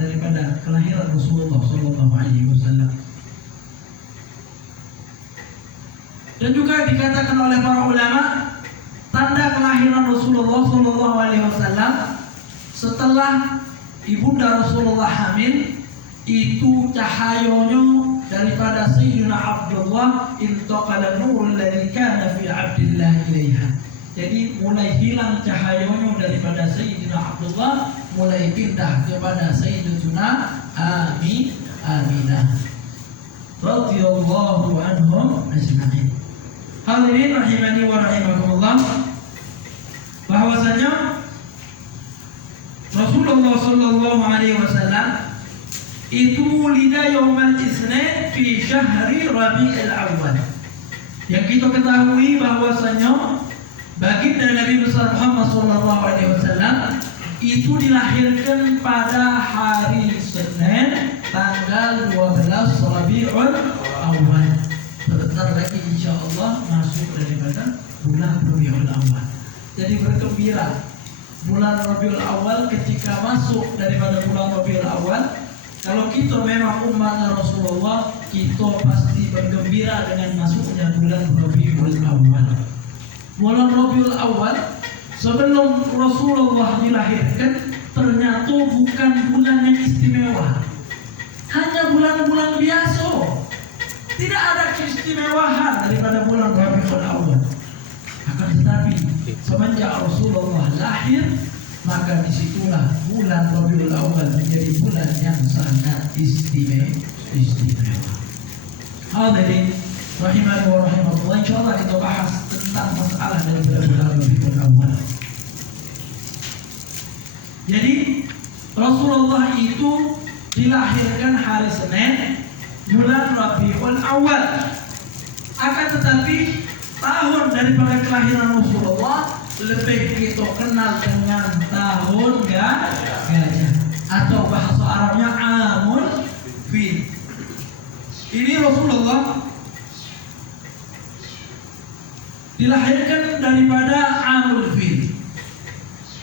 daripada kelahiran Rasulullah Sallallahu Alaihi Wasallam. Dan juga dikatakan oleh para ulama, tanda kelahiran Rasulullah Sallallahu Alaihi Wasallam setelah ibunda Rasulullah hamil, itu cahayanya daripada Sayyidina Abdullah intaqala nurul ladzi kana fi Abdillah ilaiha. Jadi mulai hilang cahayanya daripada Sayyidina Abdullah, mulai pindah kepada Sayyidatuna Aminah radhiyallahu anhum ajma'in. Hadirin rahimani wa rahimakumullah, bahwasanya Rasulullah sallallahu alaihi wasallam itu wulida yaumal Itsnain fi syahri Rabiul Awal. Yang kita ketahui bahwasanya baginda Nabi besar Muhammad sallallahu alaihi wasallam itu dilahirkan pada hari Senin tanggal 12 Rabiul Awal. Sebentar lagi insyaallah masuk daripada bulan Rabiul Awal. Jadi bergembira bulan Rabiul Awal, ketika masuk daripada bulan Rabiul Awal, kalau kita memang umatnya Rasulullah, kita pasti bergembira dengan masuknya bulan Rabiul Awal. Bulan Rabiul Awal sebelum Rasulullah dilahirkan ternyata bukan bulan yang istimewa, hanya bulan-bulan biasa. Tidak ada keistimewaan daripada bulan Rabiul Awal. Akan tetapi semenjak Rasulullah lahir, maka disitulah bulan Rabiul Awal menjadi bulan yang sangat istimewa. Hadirin rahimani wa rahimakumullah, insyaallah kita bahas tentang masalah daripada bulan Rabiul Awal. Jadi Rasulullah itu dilahirkan hari Senin, bulan Rabiul Awal. Akan tetapi tahun daripada kelahiran Rasulullah lebih kita kenal dengan tahun gajah, atau bahasa Arabnya Amul Fil. Ini Rasulullah dilahirkan daripada Amul Fil.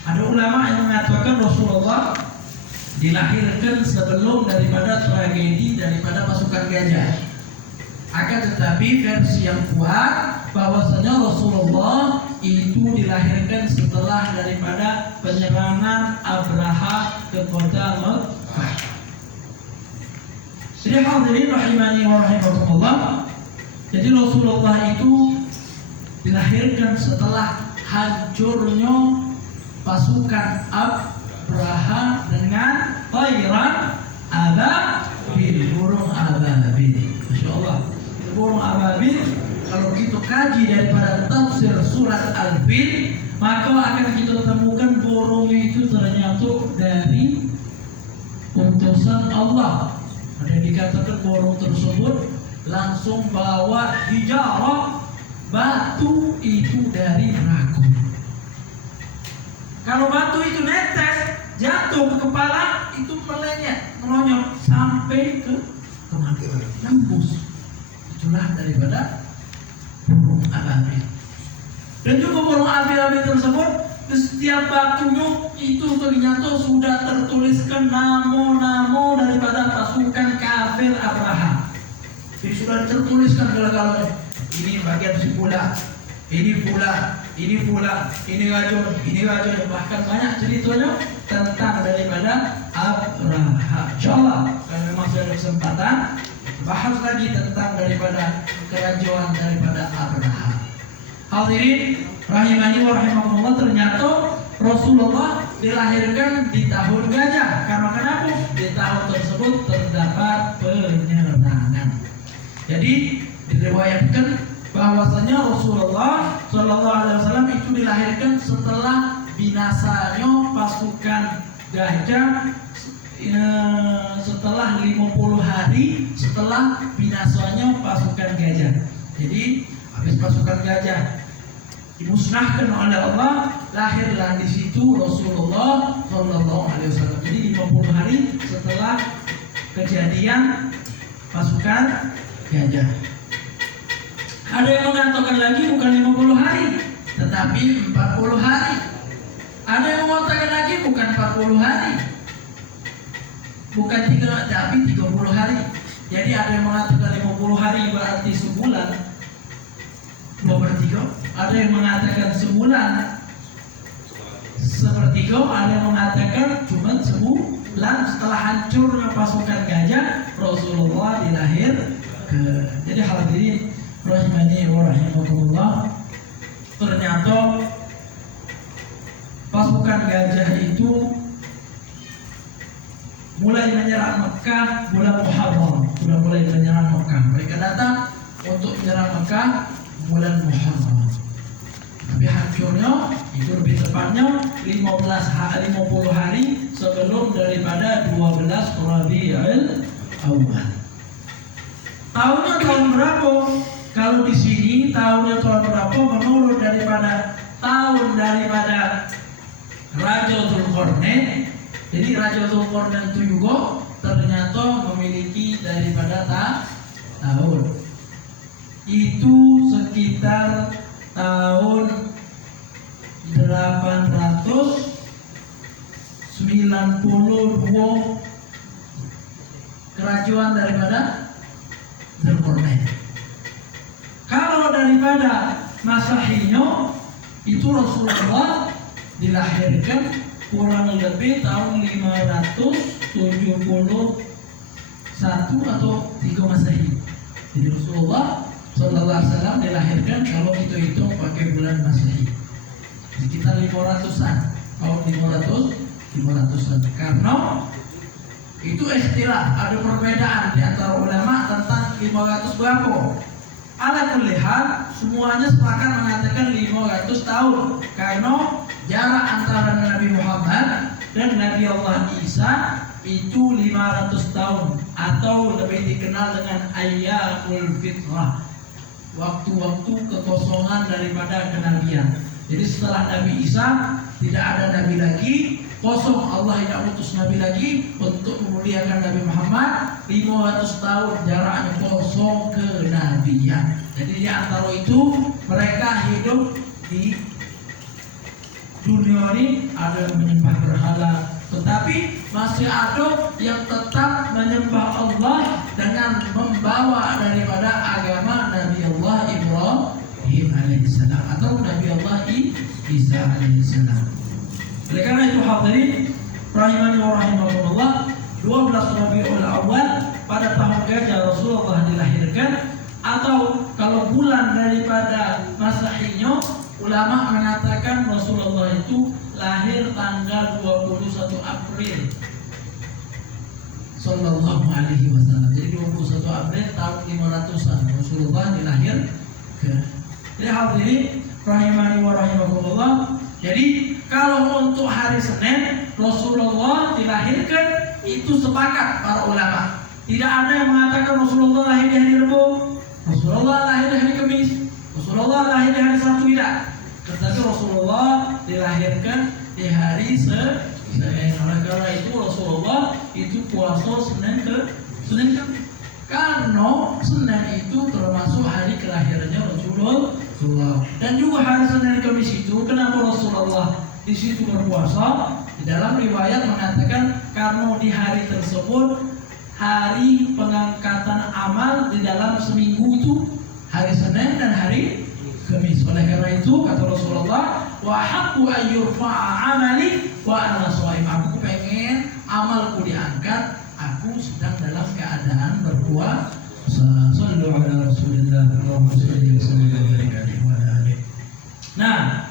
Ada ulama yang mengatakan Rasulullah dilahirkan sebelum daripada tragedi daripada pasukan gajah. Akan tetapi versi yang kuat bahwasanya Rasulullah itu dilahirkan setelah daripada penyerangan Abraha ke kota Mekah. Jadi hadirin rahimani wa rahimakumullah, jadi Rasulullah itu dilahirkan setelah hancurnya pasukan Abraha dengan tayran ababil, burung ababil. Masya Allah, burung ababil. Kalau kita kaji daripada tafsir surat Al-Fil, maka akan kita temukan burungnya itu ternyata dari utusan Allah. Ada yang dikatakan burung tersebut langsung bawa hijarah, batu itu dari neraka. Kalau batu itu netes jatuh ke kepala, itu melonyot sampai ke mati, nembus. Itulah daripada burung ababil. Dan juga burung ababil tersebut, setiap batunya itu ternyata sudah tertuliskan nama-nama daripada pasukan kafir Abraha. Jadi sudah tertuliskan segala-galanya. Ini bagian si pula, ini pula, ini pula, ini gajah, bahkan banyak ceritanya tentang daripada Abraha. Insyaallah kalau memang ada kesempatan bahas lagi tentang daripada kerajaan daripada Abraha. Hadirin rahimani wa rahimakumullah, ternyata Rasulullah dilahirkan di tahun gajah. Karena kenapa? Di tahun tersebut terdapat penyerangan. Jadi diriwayatkan bahwasanya Rasulullah Shallallahu Alaihi Wasallam itu dilahirkan setelah binasanya pasukan gajah, setelah 50 hari setelah binasanya pasukan gajah. Jadi habis pasukan gajah dimusnahkan oleh Allah, lahirlah di situ Rasulullah Shallallahu Alaihi Wasallam. Jadi 50 hari setelah kejadian pasukan gajah. Ada yang mengatakan lagi bukan 50 hari, tetapi 40 hari. Ada yang mengatakan lagi bukan 40 hari, bukan 3 tapi 30 hari. Jadi ada yang mengatakan 50 hari berarti sebulan 2/3. Ada yang mengatakan sebulan sepertiga, ada yang mengatakan cuma sebulan setelah hancurnya pasukan gajah Rasulullah dilahirkan. Jadi hadirin rahimani wa rahimakumullah, ternyata pasukan gajah itu mulai menyerang Mekah bulan Muharram. Sudah mulai menyerang Mekah. Mereka datang untuk menyerang Mekah bulan Muharram. Tapi hancurnya itu lebih tepatnya 50 hari sebelum daripada 12 Rabiul Awal. Tahunnya tahun berapa? Kalau di sini tahunnya tahun berapa menurut daripada Raja Dzulqarnain. Jadi Raja Dzulqarnain itu juga ternyata memiliki daripada tahun. Itu sekitar tahun 892 kerajaan daripada Dzulqarnain. Kalau daripada Masehinya itu Rasulullah dilahirkan kurang lebih tahun 571 atau 3 Masehi. Jadi Rasulullah Sallallahu Alaihi Wasallam dilahirkan kalau kita hitung pakai bulan Masehi sekitar 500-an, tahun 500-an. Karena itu istilah, ada perbedaan di antara ulama tentang 500 berapa. Ala kulli hal semuanya sepakat mengatakan 500 tahun karena jarak antara Nabi Muhammad dan Nabi Allah Isa itu 500 tahun atau lebih dikenal dengan Ayyamul Fitrah, waktu-waktu kekosongan daripada kenabian. Jadi setelah Nabi Isa tidak ada nabi lagi, kosong, Allah tidak utus nabi lagi untuk memuliakan Nabi Muhammad. 500 tahun jaraknya kosong kenabian. Jadi di antara itu mereka hidup di dunia ini ada yang menyembah berhala, tetapi masih ada yang tetap menyembah Allah dengan membawa daripada agama Nabi Allah Ibrahim alaihissalam atau Nabi Allah Isa alaihissalam. Oleh karena itu hadirin rahimani wa rahimakumullah, 12 Rabiul Awal pada tahun gajah Rasulullah dilahirkan, atau kalau bulan daripada Masehinya ulama mengatakan Rasulullah itu lahir tanggal 21 April Sallallahu Alaihi Wasallam. Jadi 21 April tahun 500-an Rasulullah dilahirkan. Jadi hadirin rahimani wa rahimakumullah, jadi kalau untuk hari Senin Rasulullah dilahirkan itu sepakat para ulama. Tidak ada yang mengatakan Rasulullah lahir di hari Rabu, Rasulullah lahir di hari Kamis, Rasulullah lahir di hari Sabtu, tidak. Tetapi Rasulullah dilahirkan di hari Senin. Oleh karena itu Rasulullah itu puasa Senin ke Kamis. Karena Senin itu termasuk hari kelahirannya Rasulullah. Dan juga hari Senin Kamis itu kenapa Rasulullah di situ berpuasa? Di dalam riwayat mengatakan karena di hari tersebut hari pengangkatan amal di dalam seminggu itu hari Senin dan hari Kamis. Oleh karena itu kata Rasulullah, wa haqqu ayyurfa'a amali wa ana shaim. Aku pengen amalku diangkat, aku sedang dalam keadaan berpuasa. Sallu ala Rasulillah Allahumma shalli wa sallim alaihi wa alihi. Nah,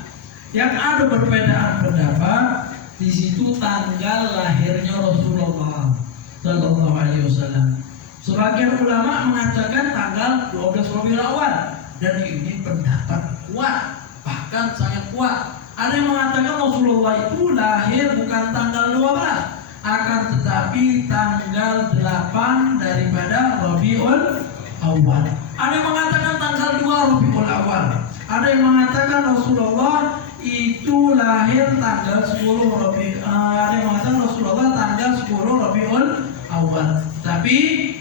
yang ada perbedaan pendapat di situ tanggal lahirnya Rasulullah Sallallahu Alaihi Wasallam. Sebagian ulama mengatakan tanggal 12 Rabiul Awal, dan ini pendapat kuat, bahkan sangat kuat. Ada yang mengatakan Rasulullah itu lahir bukan tanggal 12, akan tetapi tanggal 8 daripada Rabiul Awal. Ada yang mengatakan tanggal 2 Rabiul Awal. Ada yang mengatakan Rasulullah itu lahir tanggal 10 Rabiul. Ada yang mengatakan Rasulullah tanggal 10 Rabiul Awal. Tapi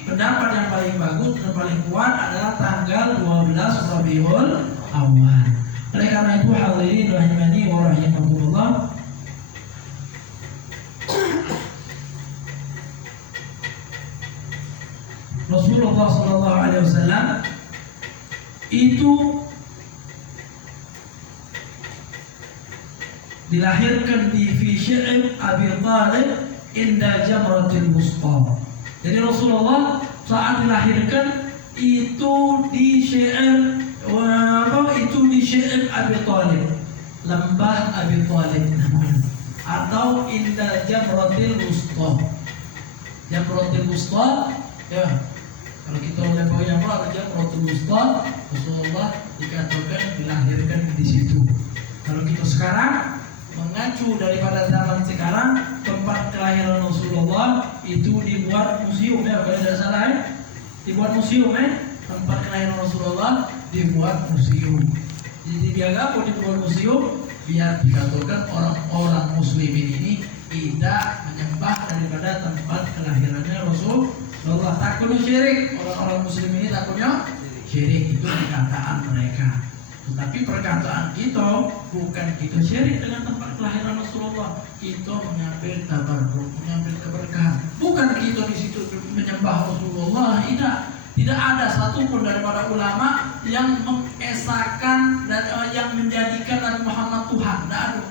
pendapat yang paling bagus dan paling kuat adalah tanggal 12 Rabiul Awal. Oleh karena itu hadirin rahimani wa rahimakumullah, Rasulullah SAW itu dilahirkan di Fi'ib Abi Talib inda Jamratil Wusta. Jadi Rasulullah saat dilahirkan itu di Syi'ib Abi Talib, lembah Abi Talib namanya, atau inda Jamratil Wusta. Jamratil Wusta, ya. Kalau kita udah Jamratil Wusta, Rasulullah dikatakan dilahirkan di situ. Kalau kita sekarang mengacu daripada zaman sekarang, tempat kelahiran Rasulullah itu dibuat museum, ya kalau tidak salah ya, dibuat museum ya, tempat kelahiran Rasulullah dibuat museum. Jadi biar apa dibuat museum? Biar dikatakan orang-orang muslimin ini tidak menyembah daripada tempat kelahirannya Rasulullah. Takutnya syirik, orang-orang muslim ini takutnya syirik, itu perkataan mereka. Tetapi perkataan kita bukan kita syirik dengan tempat kelahiran Rasulullah. Kita mengambil tabarruk, mengambil keberkahan. Bukan kita di situ menyembah Rasulullah. Tidak ada satupun daripada ulama yang mengesahkan dan yang menjadikan Nabi Muhammad Tuhan. Tidak ada.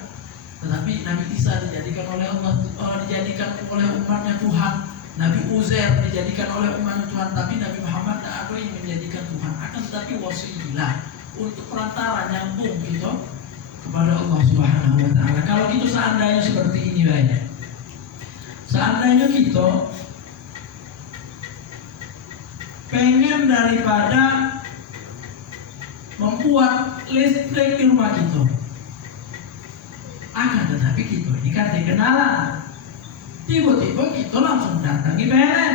Tetapi Nabi Isa dijadikan oleh Allah, dijadikan oleh umatnya Tuhan. Nabi Uzair dijadikan oleh umatnya Tuhan. Tapi Nabi Muhammad tidak ada yang menjadikan Tuhan. Akan tetapi wasilah untuk perantara nyambung gitu kepada Allah Subhanahu wa taala. Kalau gitu seandainya seperti ini baik. Seandainya kita pengen daripada membuat listrik di rumah kita, akan tetapi kita ini kan kenalan. Tiba-tiba kita langsung datangi PLN.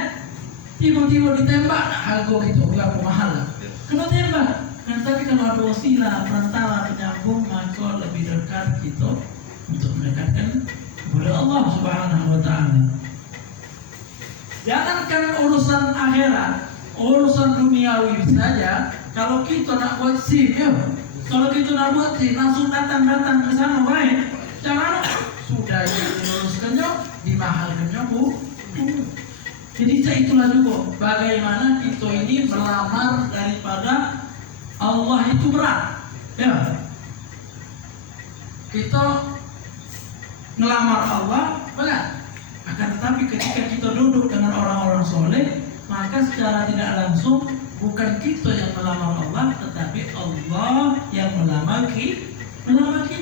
Tiba-tiba ditembak, harga kita berapa mahal? Kena tembak. Nah, tapi kalau ada wasilah perantara penyambung, maka lebih dekat kita untuk mendekatkan kepada Allah Subhanahu wa taala. Jangankan urusan akhirat, urusan duniawi saja, kalau kita nak buat SIM, ya. Kalau kita nak buat SIM, langsung datang ke sana baik. Jangan sudah diluruskannya, dimahalkannya, Bu. Jadi itulah juga bagaimana kita ini melamar daripada Allah itu berat, ya. Kita melamar Allah berat. Akan tetapi ketika kita duduk dengan orang-orang soleh, maka secara tidak langsung bukan kita yang melamar Allah, tetapi Allah yang melamar kita.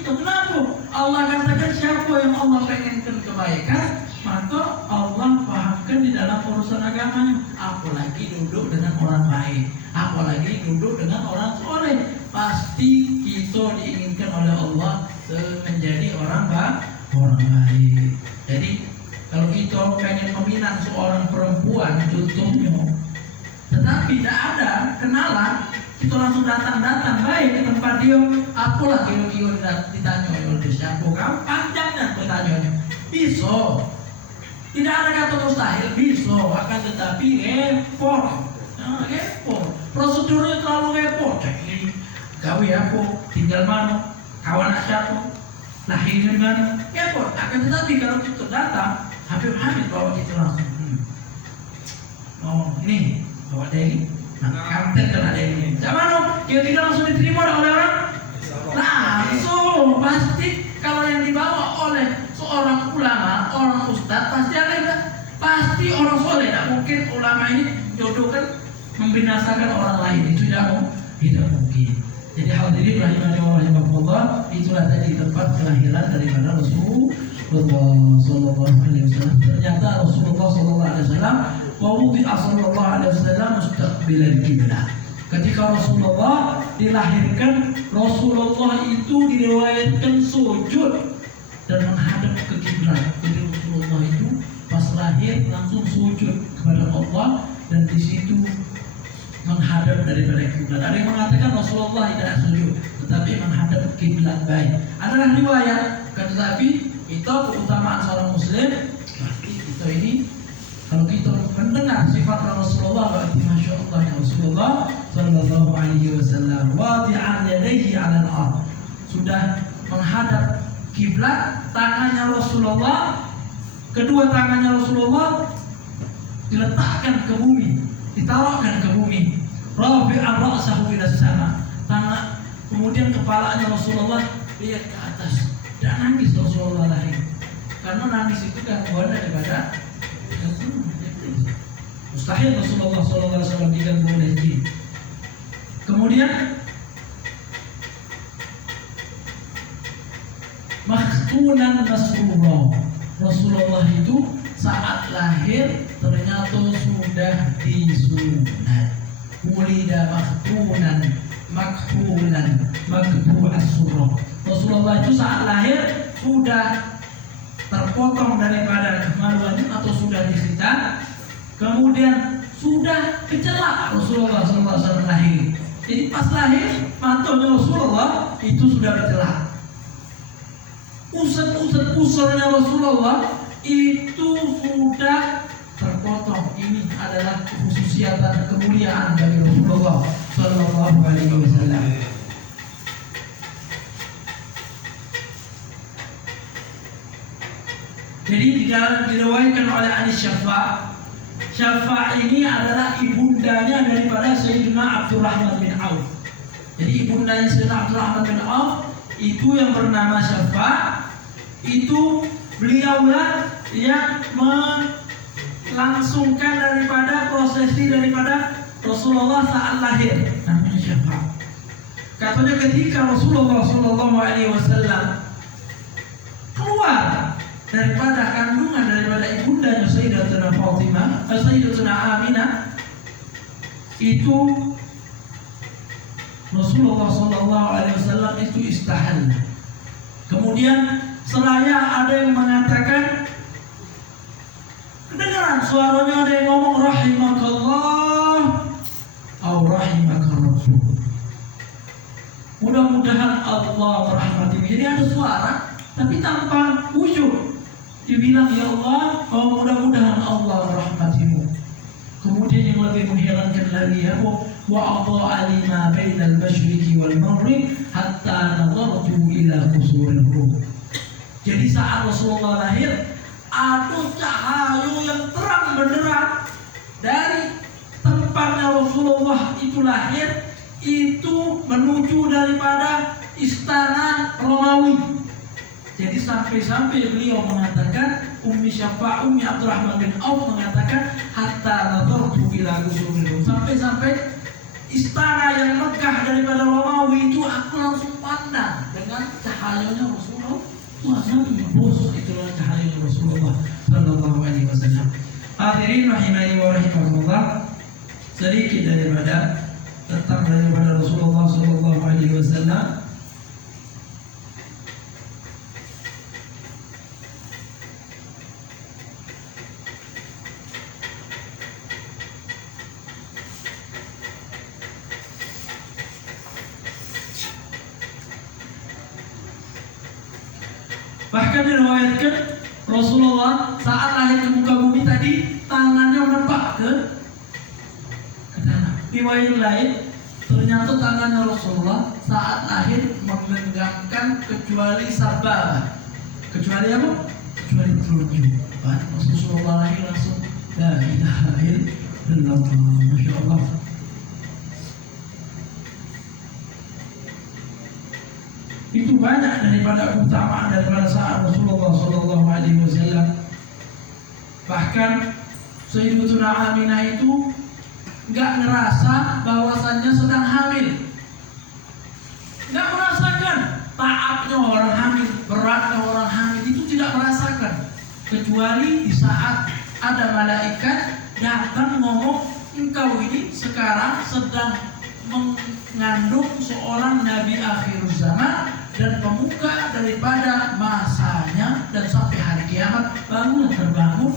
Kenapa? Allah katakan siapa yang Allah pengenkan kebaikan, maka Allah pahamkan di dalam urusan agamanya. Apalagi duduk dengan orang baik, apalagi duduk dengan orang soleh, pasti kita diinginkan oleh Allah menjadi orang baik. Jadi kalau kita pengen meminang seorang perempuan contohnya, tetapi tidak ada kenalan, kita langsung datang baik ke tempat dia, apalah kira-kira ditanya oleh siapa kamu, panjangnya pertanyaannya. Bisa, tidak ada kata mustahil, bisa, akan tetapi repot. Prosedurnya terlalu repot. Ini gawe apa, tinggal mana, kawan siapa, lahir di mana, repot. Akan tetapi kalau kita datang, Habib bawa kita langsung. Oh ini bawa dari, kantor kan ada ini. Zaman kira-kira langsung diterima oleh orang, langsung pasti. Kalau yang dibawa oleh seorang ulama, orang ustadz, pasti orang soleh. Tidak mungkin ulama ini jodohkan membinasakan orang lain, itu tidak mungkin. Jadi hadirin rahimahullah, itulah tadi tempat kelahiran daripada Rasulullah sallallahu alaihi wasallam. Ternyata Rasulullah sallallahu alaihi wasallam wawudi'a sallallahu alaihi wasallam mustaqbilal qiblah. Ketika Rasulullah dilahirkan, Rasulullah itu diriwayatkan sujud dan menghadap ke kiblat. Jadi Rasulullah itu pas lahir langsung sujud kepada Allah dan di situ menghadap daripada kiblat. Ada yang mengatakan Rasulullah tidak sujud, tetapi menghadap kiblat baik. Adalah riwayat, tetapi itu keutamaan seorang muslim. Berarti kita ini kalau kita mendengar sifat Rasulullah, berarti masya Allah ya Rasulullah sallallahu alaihi wasallam wadi'an yadayhi 'ala al-ard, sudah menghadap kiblat, tangannya Rasulullah, kedua tangannya Rasulullah diletakkan ke bumi, ditaruhkan ke bumi. Rafi'an ra'sahu ila sama. Tangan, kemudian kepalanya Rasulullah lihat ke atas. Dan nangis Rasulullah lahir. Karena nangis itu gangguan daripada mustahil Rasulullah SAW diganggu oleh jin. Kemudian makhtunan masrura. Rasulullah itu saat lahir ternyata sudah disunat. Ulida makhtunan makhulan maktu'as surah. Rasulullah itu saat lahir sudah terpotong daripada kemaluannya atau sudah disikat, kemudian sudah kecelak Rasulullah SAW lahir. Jadi pas lahir matanya Rasulullah itu sudah kecelak. Uselnya Rasulullah itu sudah terpotong. Ini adalah kekhususian dan kemuliaan dari Rasulullah Sallallahu Alaihi Wasallam. Jadi diriwayatkan oleh Ali Syafa'. Syafa' ini adalah ibundanya daripada Sayyidina Abdurrahman bin Auf. Jadi ibundanya Sayyidina Abdurrahman bin Auf itu yang bernama Syafa'. Itu beliaulah yang melangsungkan daripada prosesi daripada Rasulullah saat lahir, namanya Syafa'. Katanya ketika Rasulullah Sallallahu Alaihi Wasallam keluar daripada kandungan daripada ibundanya Sayyidatuna Fatimah, Sayyidatuna Aminah, itu Rasulullah Sallallahu Alaihi Wasallam itu istahal. Kemudian seraya ada yang mengatakan, kedengaran suaranya ada yang ngomong rahimakallah atau rahimakallah. Mudah-mudahan Allah merahmatimu. Jadi ada suara tapi tanpa wujud. Dibilang ya Allah, oh mudah-mudahan Allah merahmatimu. Kemudian yang lebih mengherankan lagi ya, wa a'dha'ali ma bainal masyriqi wal maghrib hatta nadartu ila qusuril rum. Jadi saat Rasulullah lahir, ada cahaya yang terang benderang dari tempatnya Rasulullah itu lahir, itu menuju daripada istana Romawi. Jadi sampai-sampai beliau mengatakan, Ummi Syafa' Ummi Abdurrahman bin Auf mengatakan, hatta nadartu ila qusuril. Sampai-sampai istana yang megah daripada Romawi itu aku langsung pandang dengan cahayanya Rasulullah. Nabi bos, itulah cahaya Rasulullah Sallallahu Alaihi Wasallam. Hadirin rahimani wa rahimakumullah, sedikit daripada tentang daripada Rasulullah Sallallahu Alaihi Wasallam. Bahkan diriwayatkan Rasulullah saat lahir di muka bumi tadi tangannya menempak ke tanah. Riwayat lain ternyata tangannya Rasulullah saat lahir menggenggamkan kecuali sababah. Kecuali apa? Kecuali telunjuk. Rasulullah lahir langsung la ilaha illallah. Masya Allah. Itu banyak daripada keutamaan daripada saat Rasulullah Sallallahu Alaihi Wasallam. Bahkan Sayyidatuna Aminah itu nggak ngerasa bahwasannya sedang hamil, nggak merasakan taabnya orang hamil, beratnya orang hamil, itu tidak merasakan, kecuali di saat ada malaikat datang ngomong, engkau ini sekarang sedang mengandung seorang nabi akhir zaman dan pemuka daripada masanya, dan sampai hari kiamat bangun terbangun.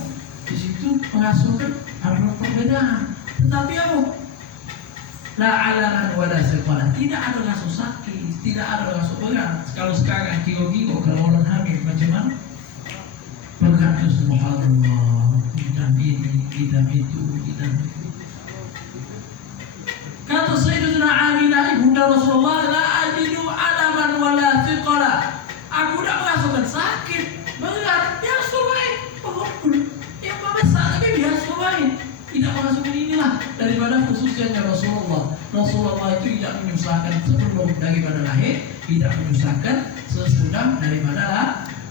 Di situ menghasilkan ada perbedaan, tetapi apa? La alaman wala siqalan, tidak ada rasa sakit, tidak ada rasa berat. Kalau sekarang gigo-gigo kalau orang hamil macam mana? Berkata subhanallah, idam ini, idam itu, idam itu. Kata Sayyidatuna Aminah ibunda Rasulullah, la ajidu alaman wala thiqala. Aku tidak merasakan sakit, berat, biasa baik. Yang membesar tapi biasa baik. tidak masukin inilah daripada khususnya Rasulullah. Rasulullah itu tidak menyusahkan sebelum daripada lahir, tidak menyusahkan sesudah daripada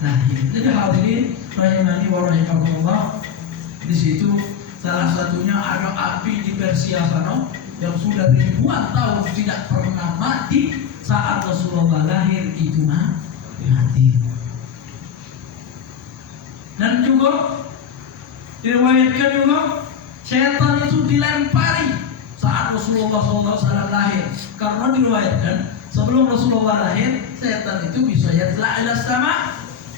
lahir. Jadi hadirin rahimani wa rahimakumullah, di situ salah satunya ada api di Persia sana yang sudah ribuan tahun tidak pernah mati. Saat Rasulullah lahir itu mati. Dan juga diriwayatkan juga setan itu dilempari saat Rasulullah SAW lahir. Karena diriwayatkan sebelum Rasulullah lahir, setan itu bisa yatla ila sama,